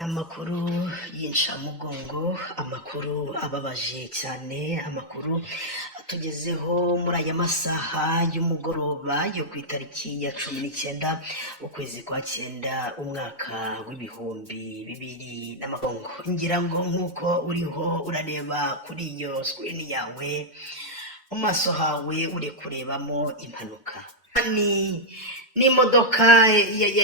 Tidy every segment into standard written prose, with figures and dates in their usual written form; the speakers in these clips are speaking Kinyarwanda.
Amakuru y'incamugongo, amakuru ababaje cyane, amakuru atugezeho muri aya masaha y'umugoroba yo ku itariki ya 19 ukwezi kwa 9 umwaka w'ibihumbi 2020. Ngira ngo nk'uko uriho urareba kuri iyo screen yawe, mu maso hawe uri kurebamo impanuka. N'imodoka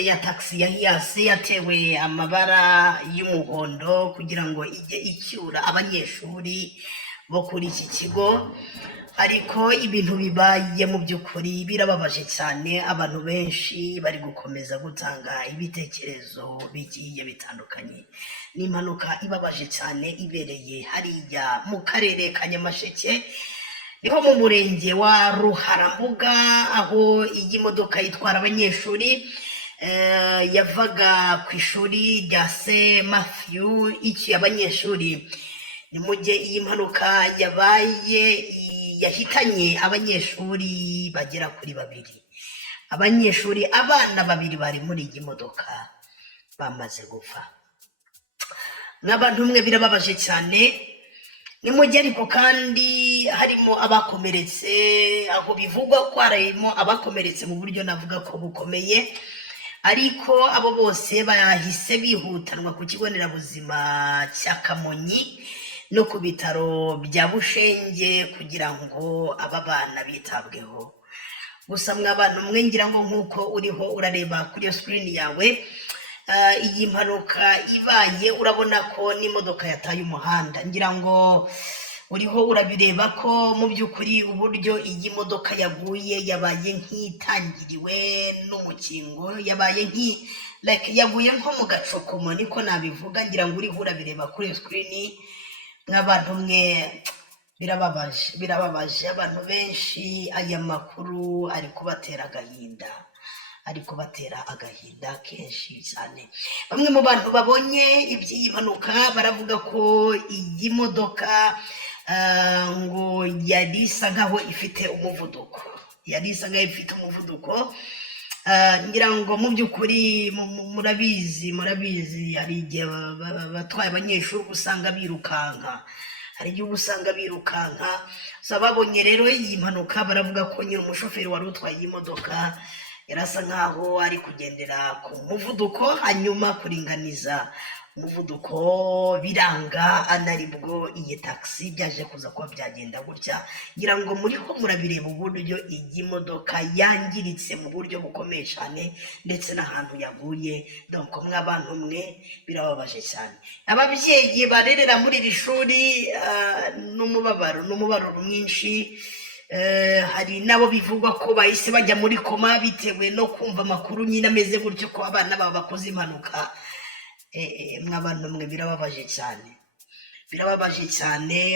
ya taxi ya hiyasi yatewe amabara y'umuhondo kugira ngo ijye icyura abanyeshuri bo kuri iki kigo, ariko ibintu bibaye mu by'ukuri birababaje cyane. Abantu benshi bari gukomeza gutanga ibitekerezo bigiye bitandukanye. Ni impanuka ibabaje cyane ibereye hariya mu karere ka Nyamasheke, niho mu murenge wa Ruharambuga, aho iyi modoka itwara abanyeshuri yavaga ku ishuri rya St Matthew iki abanyeshuri. Ni mu gihe iyi mpanuka yabaye yahitanye abanyeshuri bagera kuri 2. Abana 2 bari muri iyi modoka bamaze gupfa. N'abantu umwe birababaje cyane. Ni mu gihe ariko kandi harimo abakomeretse, aho bivugwa ko harimo abakomeretse mu buryo navuga ko bukomeye, ariko abo bose bahise bihutanwa ku kigo nderabuzima cya Kamonyi no ku bitaro bya Bushenge kugira ngo aba bana bitabweho. Gusa mw'abantu mwe, ngira ngo nk'uko uriho urareba kuri screen yawe, iyi mpanuka ibaye urabona ko n'imodoka yataye umuhanda. Ngira ngo uriho urabireba ko mu by'ukuri uburyo iyi modoka yaguye yabaye nk'itangiriwe n'umukingo, yabaye yaguye nko mu gacokomo, niko nabivuga. Ngira ngo uriho urabireba kuri screen. Nk'abantu mwe birababaje. Abantu benshi aya makuru ari kubatera agahinda kenshi cyane. Bamwe mu bantu babonye iby'iyi mpanuka baravuga ko iyi modoka ngo yari isa nkaho ifite umuvuduko, ngira ngo mu by'ukuri murabizi hari igihe batwaye abanyeshuri usanga birukanka. Babonye rero iyi mpanuka baravuga ko nyine umushoferi wari utwaye iyi modoka yarasa nkaho ari kugendera ku muvuduko, hanyuma kuringaniza umuvuduko biranga, anaribwo iyi taxi byaje kuza kuba byagenda gutya. Ngira ngo muriho murabireba uburyo iyi modoka yangiritse mu buryo bukomeye cyane, ndetse n'ahantu yaguye. Donc mw'abantu mwe birababaje cyane. Ababyeyi barerera muri iri shuri n'umubabaro mwinshi. Hari nabo bivugwa ko bahise bajya muri koma bitewe no kumva amakuru nyine ameze gutyo ko abana babo bakoze impanuka. Mw'abantu mwe birababaje cyane.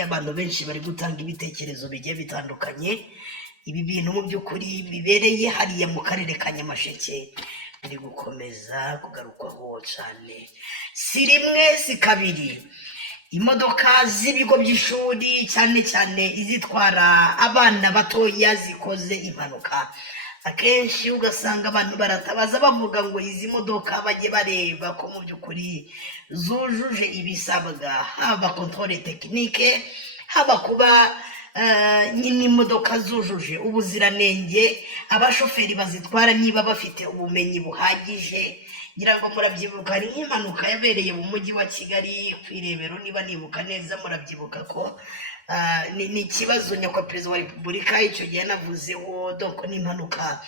Abantu benshi bari gutanga ibitekerezo bigiye bitandukanye. Ibi bintu mu by'ukuri bibereye hariya mu karere ka Nyamasheke biri gukomeza kugarukwaho cyane. Si rimwe si kabiri, imodoka z'ibigo by'ishuri cyane cyane izitwara abana batoya zikoze impanuka. Akenshi ugasanga abantu baratabaza bavuga ngo izi modoka bajye bareba ko mu by'ukuri zujuje ibisabwa, haba controle technique, haba kuba nyine imodoka zujuje ubuziranenge, abashoferi bazitwara niba bafite ubumenyi buhagije. Ngira ngo murabyibuka, hari nk'impanuka yabereye mu mujyi wa Kigali ku Irebero, niba nibuka neza. Murabyibuka ko ni ikibazo nyakubahwa perezida wa repubulika icyo gihe yanavuzeho. Donc ni impanuka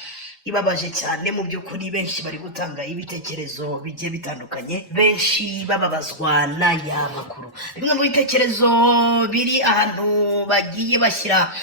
ibabaje cyane mu by'ukuri. Benshi bari gutanga ibitekerezo bigiye bitandukanye, benshi bababazwa n'aya makuru. Bimwe mu bitekerezo biri ahantu bagiye bashyira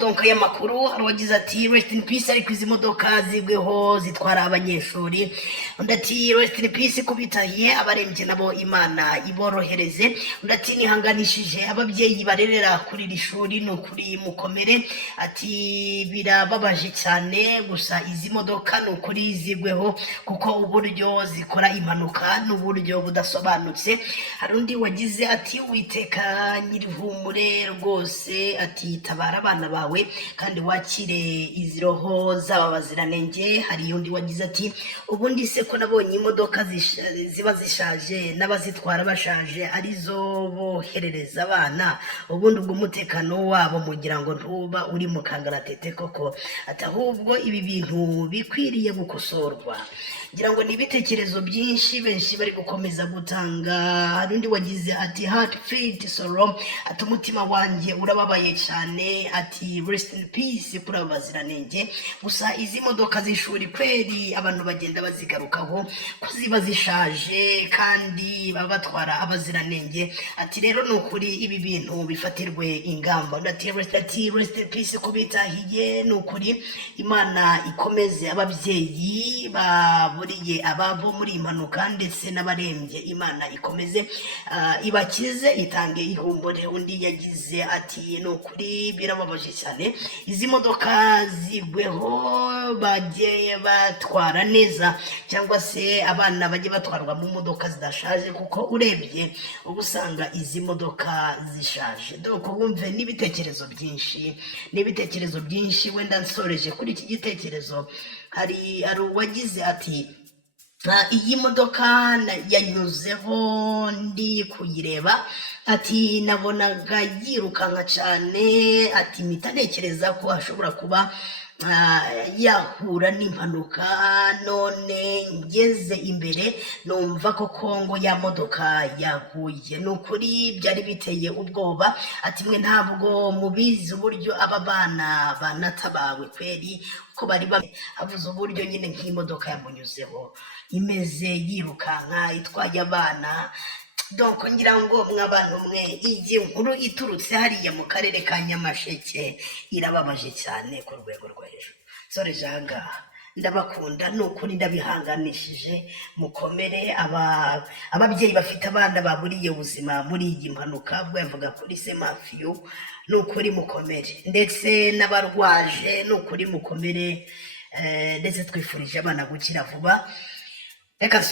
donc y'amakuru, hari uwagize ati rest in peace, ariko izi modoka zigweho zitwara abanyeshuri. Undi ati rest in peace, kubitahiye abarembye nabo Imana iborohereze. Undi ati nihanganishije ababyeyi barerera kuri iri shuri, ni ukuri mukomere. Ati birababaje cyane, gusa izi modoka ni ukuri zigweho kuko uburyo zikora impanuka n'uburyo budasobanutse. Hari undi wagize ati Uwiteka nyirihumure rwose rwose ati tabara abana bawe kandi wakire izi roho z'aba baziranenge. Hari undi wagize ati ubundi se ko nabonye imodoka ziba zishaje n'abazitwara bashaje arizo boherereza abana, ubundi ubwo umutekano wabo mugira ngo ntuba uri mu kangaratete koko? Ati ahubwo ibi bintu bikwiriye gukosorwa. Ngira ngo ni ibitekerezo byinshi benshi bari gukomeza gutanga. Hari undi wagize ati heartfelt sorrow, ati umutima wanjye urababaye cyane, ati rest in peace kuri aba baziranenge. Gusa izi modoka z'ishuri kweri abantu bagenda bazigarukaho ko ziba zishaje kandi baba batwara abaziranenge. Ati rero ni ukuri ibi bintu bifatirwe ingamba. Ati rest in peace ko bitahiye. Ni ukuri Imana ikomeze ababyeyi baburiye ababo muri impanuka ndetse n'abarembye, Imana ikomeze ibakize itange ihumbure. Undi yagize ati ni ukuri birababaje cyane, izi modoka zigweho bajye batwara neza, cyangwa se abana bajye batwarwa mu modoka zidashaje, kuko urebye uba usanga izi modoka zishaje. Doko wumve n'ibitekerezo byinshi. Wenda nsoreje kuri iki gitekerezo, hari uwagize ati iyi modoka yanyuzeho ndi kuyireba, ati nabonaga yirukanka cyane, ati mpita ntekereza ko hashobora kuba yahura n'impanuka, none ngeze imbere numva ko Kongo ya modoka yaguye. Ni ukuri byari biteye ubwoba. Ati mwe ntabwo mubizi uburyo aba bana banatabawe kweri, ko bari havuze uburyo nyine nk'imodoka yamunyuzeho imeze yirukanka itwaye abana. Donc ngira ngo mw'abantu mwe, iyi nkuru iturutse hariya mu karere ka Nyamasheke irababaje cyane ku rwego rwo hejuru. Soreje ahangaha, ndabakunda, ni ukuri ndabihanganishije, mukomere. Ababyeyi bafite abana baburiye ubuzima muri iyi mpanuka, ubwo yavuga kuri se Matthew, ni ukuri mukomere, ndetse n'abarwaje ni ukuri mukomere, ndetse twifurije abana gukira vuba. Reka